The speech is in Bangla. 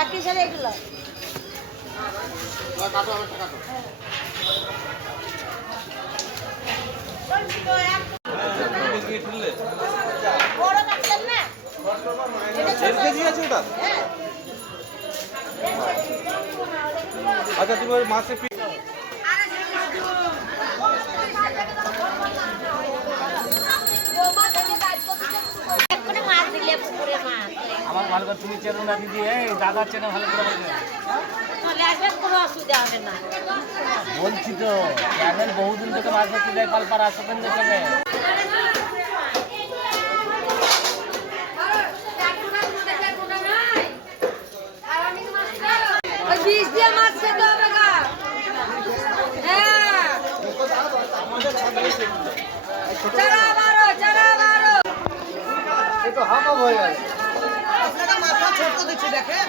একই সালে এগুলো কাটো আমার কাটো বড় কাটলেন না কেজি আছে ওটা? আচ্ছা তুমি ওই মাছের পিস আমার ভালো করে তুমি চেনো না দিদি, এই দাদা চেনো ভালো করে কোনো অসুবিধা হবে না বলছি তো। চ্যানেল বহুদিন থেকে মাছ ধরতে দেয় পালপাড়া সকেন্দ্রের সঙ্গে। বিষ দিয়ে মাছ খেতে হবে গা। হ্যাঁ চারা বারো এই তো হাফ হয়ে গেল। আপনারা মাথা ছোট দিচ্ছি দেখেন।